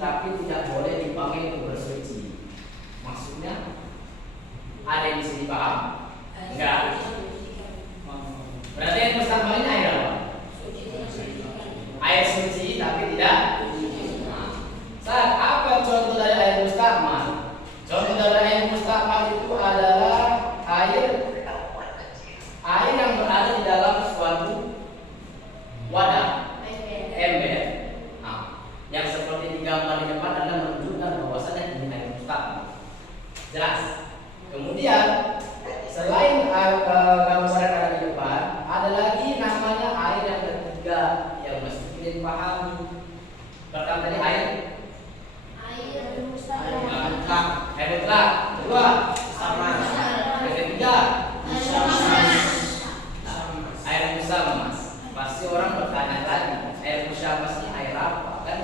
tapi tidak boleh dipakai untuk bersuci. Maksudnya ada yang bisa dipaham? Enggak. Berarti yang musta'mal ini air apa? Air suci tapi tidak. Saat apa contoh dari air musta'mal? Contoh dari air musta'mal itu adalah air yang berada di dalam suatu wadah, ember. Nah, yang seperti di gambar di depan Anda menunjukkan bahwasanya ini air musta'mal. Jelas. Kemudian selain gambaran ada di depan, ada lagi namanya air yang ketiga yang mesti kita pahami. Pertama tadi air mutlak. Air mutlak. Kedua, sama. Yang ketiga, air musammas. Pasti orang bertanya lagi, air musammas ini air apa? Kan?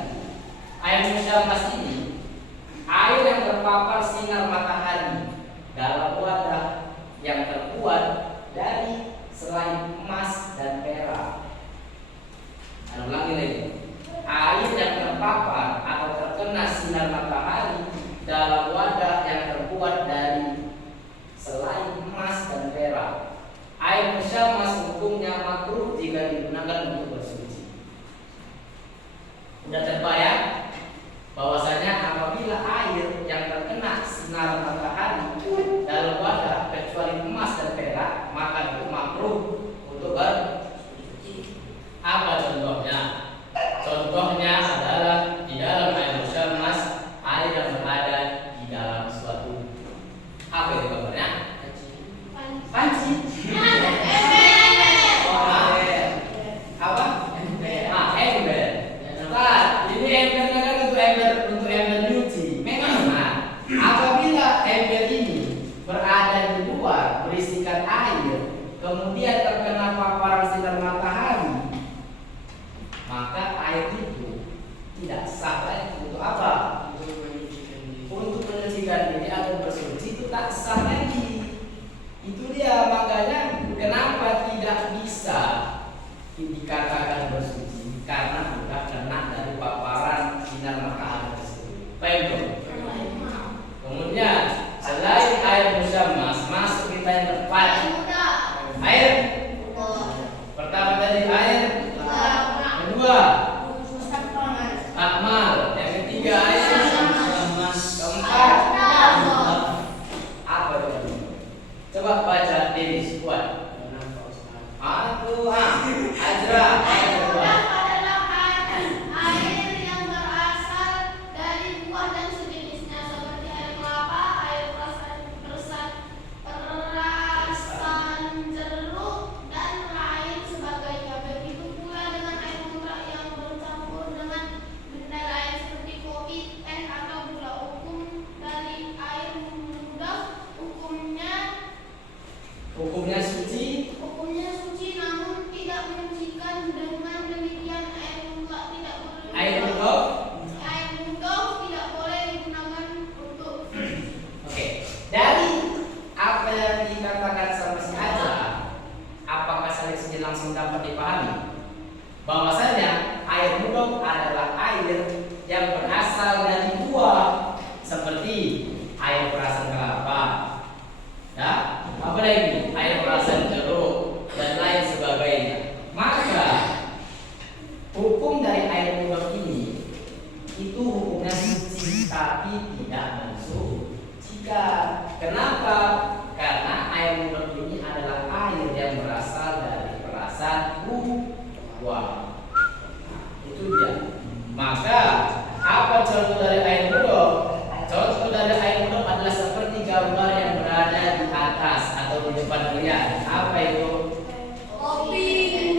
Air musammas ini air yang terpapar sinar matahari dalam wadah yang terbuat dari selain emas dan perak. Ulangi lagi. Air yang terpapar atau terkena sinar matahari dalam wadah yang terbuat dari selain emas dan perak. Air musyammas hukumnya makruh jika digunakan untuk bersuci. Sudah terbayang bahwasanya apabila air yang terkena sinar matahari dalam wadah kecuali emas dan perak, maka itu makruh untuk bersuci. Apa contohnya? Contohnya adalah di dalam air musyammas, air yang berada di dalam suatu apa itu gambarnya? Panci. Apa? Ember. Nah, ini embernya kan untuk ember nyuci. Memang apabila ember ini berada di luar berisikan air, kemudian terkena paparan sinar matahari, maka air itu tidak sah lagi untuk apa? Untuk menyucikan diri atau bersuci itu tak sah lagi. Itu dia makanya kenapa tidak bisa dikatakan bersuci, karena sudah kena dari paparan sinar matahari tersebut. Baik. Kemudian selain air musyammas, masuk kita yang tepat. Air pertama tadi air. Kedua akmal. Yang ketiga air. Keempat apa itu? Coba baca Denis kuat. Ajra. Air yang berasal dari buah dan sejenisnya seperti air kelapa, air perasan jeruk dan lain sebagainya. Begitu pula dengan air mutlak yang bercampur dengan mineral air seperti kopi, teh atau gula. Hukum dari air mudah Hukumnya suci. Namun tidak menyucikan. Dengan demikian air mutlak tidak boleh. Air mutlak tidak boleh digunakan untuk. Oke. Dari apa yang dikatakan sama si Aja, apakah saya sendiri langsung dapat dipahami bahwasanya air mutlak adalah air yang berasal dari buah seperti air perasan kelapa, ya, apa lagi? Air perasan jeruk dan lain sebagainya. Maka hukum dari air mutlak ini itu hukumnya suci tapi tidak mensucikan. Kenapa? Karena air mutlak ini adalah air yang berasal dari perasan buah. Itu dia. Maka apa contoh dari air mutlak? Contoh dari air mutlak adalah seperti gambar yang berada di atas atau di depan kalian. Apa itu? Kopi,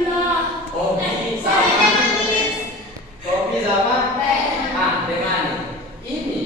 gula. Kopi sama teh manis. Ini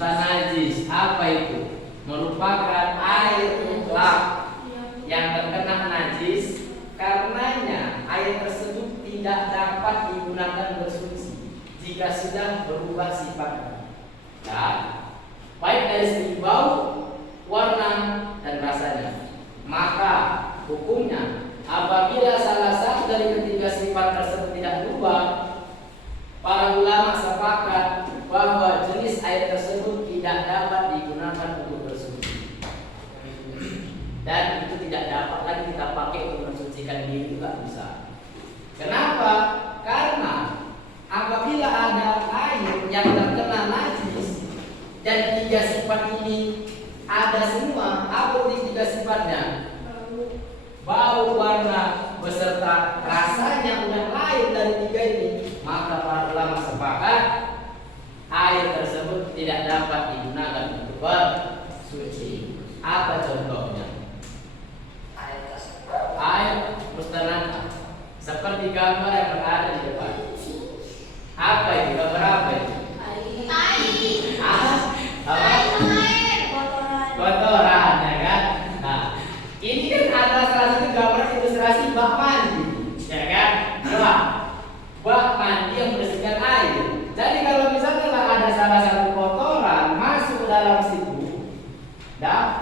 Mustanajis apa itu? Merupakan air mutlak yang terkena najis, karenanya air tersebut tidak dapat digunakan bersuci jika sudah berubah sifatnya, ya, baik dari segi bau, warna, dan rasanya. Maka hukumnya apabila salah satu dari ketiga sifat tersebut tidak berubah, para ulama sepakat bahwa jenis air tersebut tidak dapat digunakan untuk bersuci, dan itu tidak dapat lagi kita pakai untuk mensucikan diri, juga bisa. Kenapa? Karena apabila ada air yang terkena najis dan tiga sifat ini ada semua, apa tiga sifatnya? Bau, warna, beserta rasanya udah lain dari tiga ini, maka para ulama sepakat air tersebut tidak dapat digunakan untuk bersuci. Apa contohnya? Air mustanah seperti gambar yang berada di depan. Apa itu? Gambar apa itu? Kotoran, ya kan? Nah, ini kan adalah salah satu gambar ilustrasi bak mandi, ya kan? Bak mandi yang bersihkan air. Jadi kalau misalnya ada salah satu kotoran masuk ke dalam situ,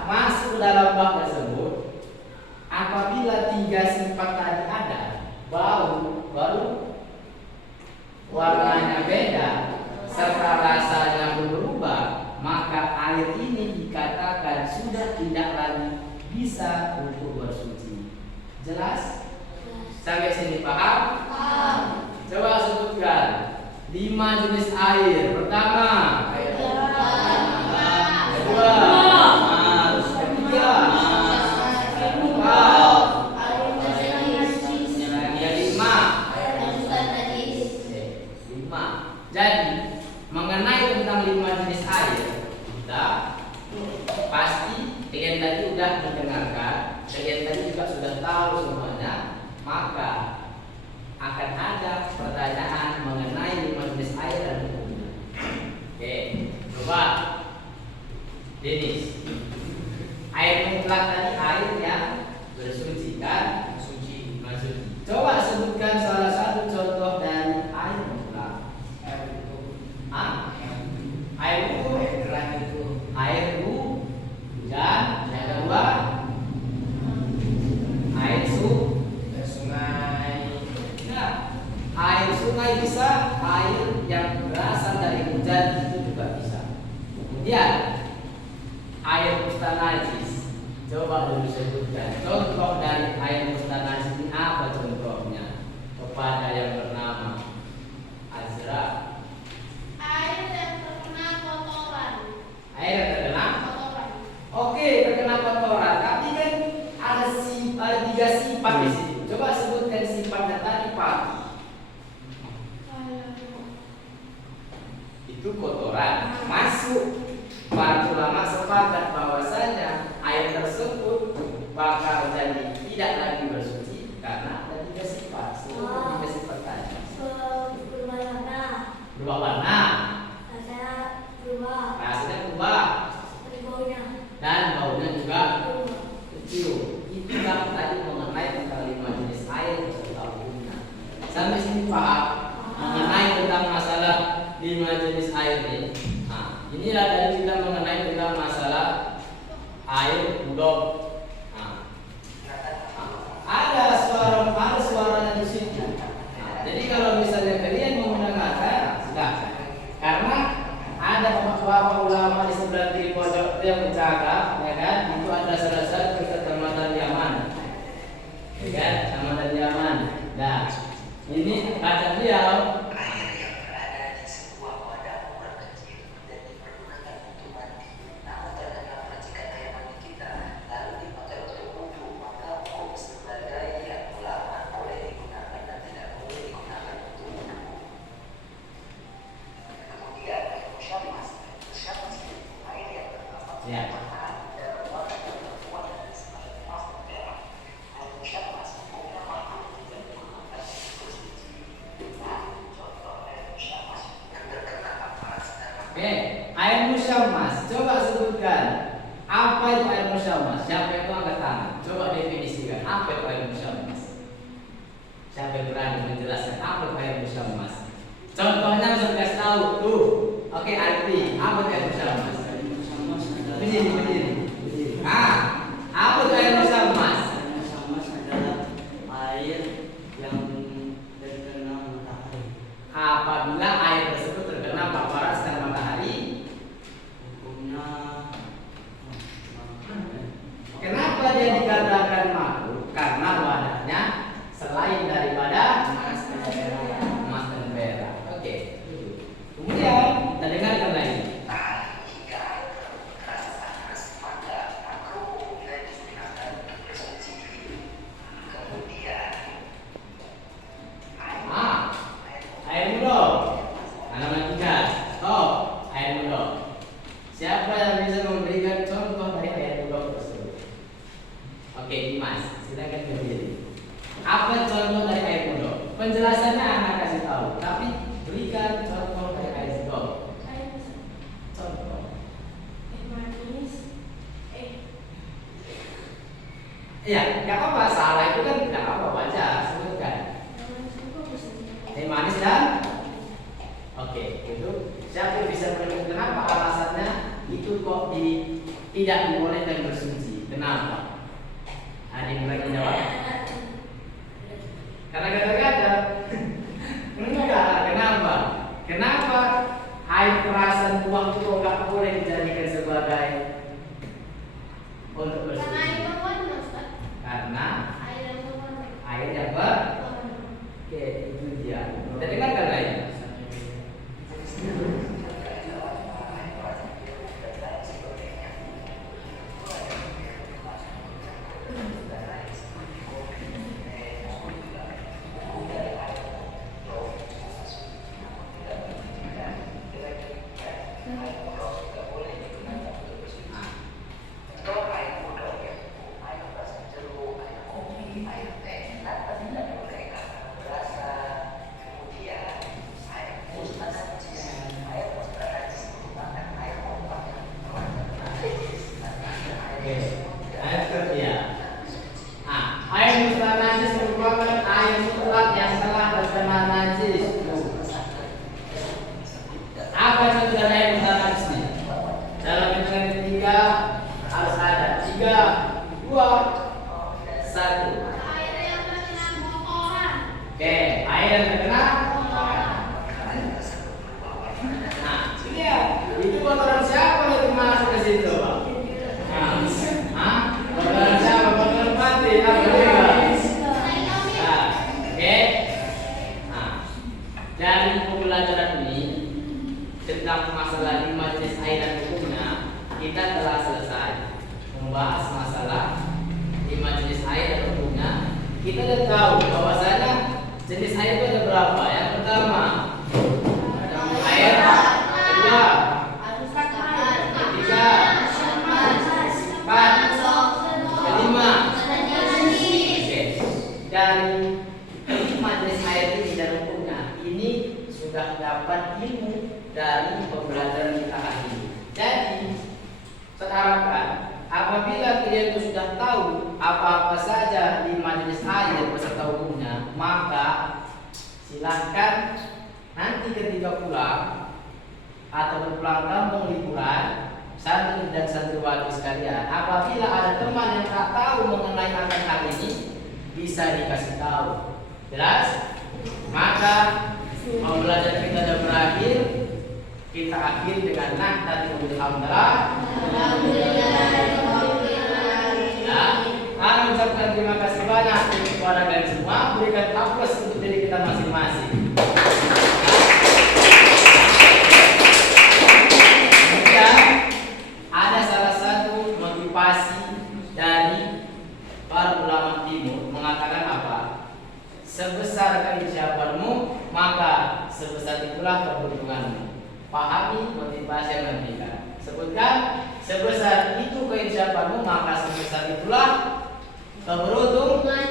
masuk ke dalam bak tersebut, apabila tiga sifat tadi ada, bau, baru warnanya beda, serta rasanya berubah, maka air ini dikatakan sudah tidak lagi bisa untuk bersuci. Jelas? Sampai sini paham? Coba sebutkan 5 jenis air. Pertama, kedua, ketiga, keempat, lima. Jadi mengenai tentang 5 jenis air, kita pasti kalian tadi sudah mendengarkan, kalian tadi juga sudah tahu semuanya, maka akan ada pertanyaan mengenai 5 jenis air dan hukumnya. Oke, coba Denis. Air mutlak tadi air yang bersuci kan? Suci. Coba sebutkan salah satu contoh dari air mutlak. Air hujan, yang kedua air sungai. Nah, air sungai bisa, air yang berasal dari hujan itu juga bisa. Kemudian air mustanajis. Coba dulu sebutkan contoh dari air mustanajis ini apa contohnya kepada yang bernama Azra. Air yang terkena kotoran. Air yang terkena kotoran. Oke, terkena kotoran. Tapi kan ada 3 sifat di situ. Coba sebutkan sifatnya tadi, Pak. Itu kotoran masuk. Para ulama sepakat bahwasanya air tersebut bakal jadi tidak lagi bersuci karena ada 3 sifat. Sebutkan 3 sifat tadi. Berubah warna. Rasanya berubah. Dan baunya juga kecil. Itulah tadi mengenai tentang 5 jenis air beserta hukumnya. Sampai sini paham mengenai tentang masalah 5 jenis air ini. Nah, inilah dari kita mengenai tentang masalah air udok. Nah, ada suaranya di situ. Nah, jadi kalau misalnya kalian mau mendengarkan, silakan. Karena ada bapak-bapak ulama di sebelah kiri pojok yang bercakap, ya kan? Itu ada salah satu kecamatan Yaman, ya kan? Kecamatan Yaman. Nah, ini kata beliau. Ya. Oke, air Air musyammas. Coba sebutkan apa itu air musyammas. Siapa yang angkat tangan? Coba definisikan apa itu air musyammas. Siapa yang berani menjelaskan apa itu air musyammas? Contohnya saya kasih tahu tuh. Oke, Arti, apa itu air musyammas? Berdiri. Apa itu air musyammas? Air musyammas adalah air yang terkena matahari. Apabila air tersebut terkena paparan sinar matahari, Hukumnya kenapa dia dikatakan makruh? Karena wadahnya selain daripada emas dan perak. Oke. Kemudian kita dengarkan lagi. Air mudok. Halaman 3. Stop. Air mudok. Siapa yang bisa memberikan contoh dari air mudok tersebut? Oke, Dimas, silakan berdiri. Apa contoh dari air mudok? Penjelasannya anak kasih tahu, tapi berikan contoh dari air mudok. Contoh. Iya, nggak apa-apa. Salah itu kan nggak apa-apa, baca, sebutkan. Teh manis dan oke, itu siapa yang bisa menemukan kenapa alasannya itu kok tidak dibolehkan bersuci? Kenapa? Ada yang lagi jawab? Karena kadang-kadang enggak, kenapa? Kenapa air perasan buah itu kok nggak boleh dijadikan sebagai untuk Karena bersuci? air berwarna, Ustaz. Karena Air yang berwarna. air yang oke, itu dia. Kita dengarkan lagi. Oke, air kerja. Air mutlak najis merupakan air mutlak yang telah terkena najis. Apa contoh air mutlak najis ini? Dalam hitungan ketiga harus ada 3, 2, 1. Air yang terkena kotoran. Oke, air yang terkena. Iya, itu kotoran siapa yang masuk ke situ, Pak? Kotoran siapa? Kotoran mati, apa juga? Oke. Dari pembelajaran ini tentang masalah 5 jenis air dan hukumnya, kita telah selesai membahas masalah 5 jenis air dan hukumnya. Kita sudah tahu bahwasanya jenis air itu ada berapa. Yang pertama, air. Kedua, ketiga, empat, kelima. Oke. Dari 5 jenis air ini dan hukumnya, ini sudah dapat ilmu dari pembelajaran kita hari ini. Jadi, saya harapkan apabila kalian itu sudah tahu apa-apa saja 5 jenis air beserta hukumnya, maka silahkan nanti ketika pulang atau berpulang kampung liburan, santri dan santriwati sekalian, apabila ada teman yang tak tahu mengenai akan hal ini, bisa dikasih tahu. Jelas? Maka pembelajaran kita sudah berakhir. Kita akhiri dengan nahtatul hamdalah. Kami ucapkan terima kasih banyak kepada kalian semua. Berikan aplaus untuk diri kita masing-masing. Kemudian ada salah satu motivasi dari para ulama timur mengatakan apa? Sebesar keinsyafarmu, maka sebesar itulah keberuntunganmu. Pahami motivasi yang memberikan. Sebutkan, sebesar itu keinsyafarmu, maka sebesar itulah keberuntungan.